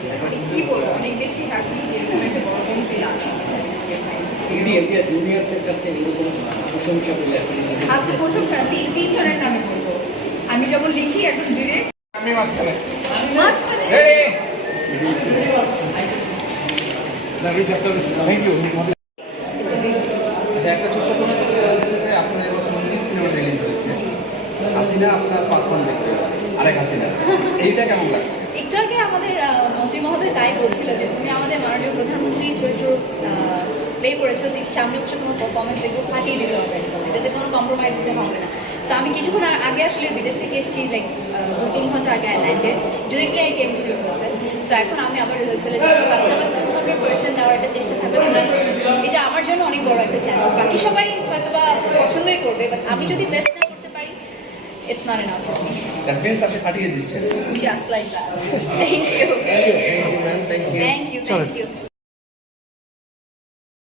কি বলব? অনেক বেশি হ্যাপি যে এরকম একটা বড় প্রথম তিন নামে বলব। আমি যখন লিখি একদম ডিরেক্ট আমি মাঝখানে। মাঝখানে? থ্যাংক ইউ আচ্ছা একটা ছোট্ট প্রশ্ন যে আপনার এবছর সিনেমা রিলিজ হয়েছে হাসিনা আপনার পারফর্ম দেখবে। আরেক হাসিনা। এইটা কেমন লাগছে? একটু আগে আমাদের মন্ত্রী মহোদয় তাই বলছিল যে তুমি আমাদের মাননীয় প্রধানমন্ত্রী চরিত্র প্লে করেছ, তিনি সামনে বসে তোমার পারফরমেন্স দেখব, ফাটিয়ে দিতে হবে। এটাতে কোনো কম্প্রোমাইজ হবে না। তো আমি কিছুক্ষণ আগে আসলে বিদেশ থেকে এসেছি লাইক দু, তিন ঘণ্টা আগে ল্যান্ডে directly I came to rehearsal এখন আমি আবার রিহার্সালে টু হান্ড্রেড পার্সেন্ট দেওয়ার একটা চেষ্টা থাকবে। এটা আমার জন্য অনেক বড় একটা চ্যালেঞ্জ বাকি সবাই হয়তো বা পছন্দই করবে বাট আমি যদি বেস্ট না করতে পারি it's not enough for me that means আপনি ফাটিয়ে দিচ্ছেন just like that. Thank you. Thank you ma'am thank you Thank you. Thank you.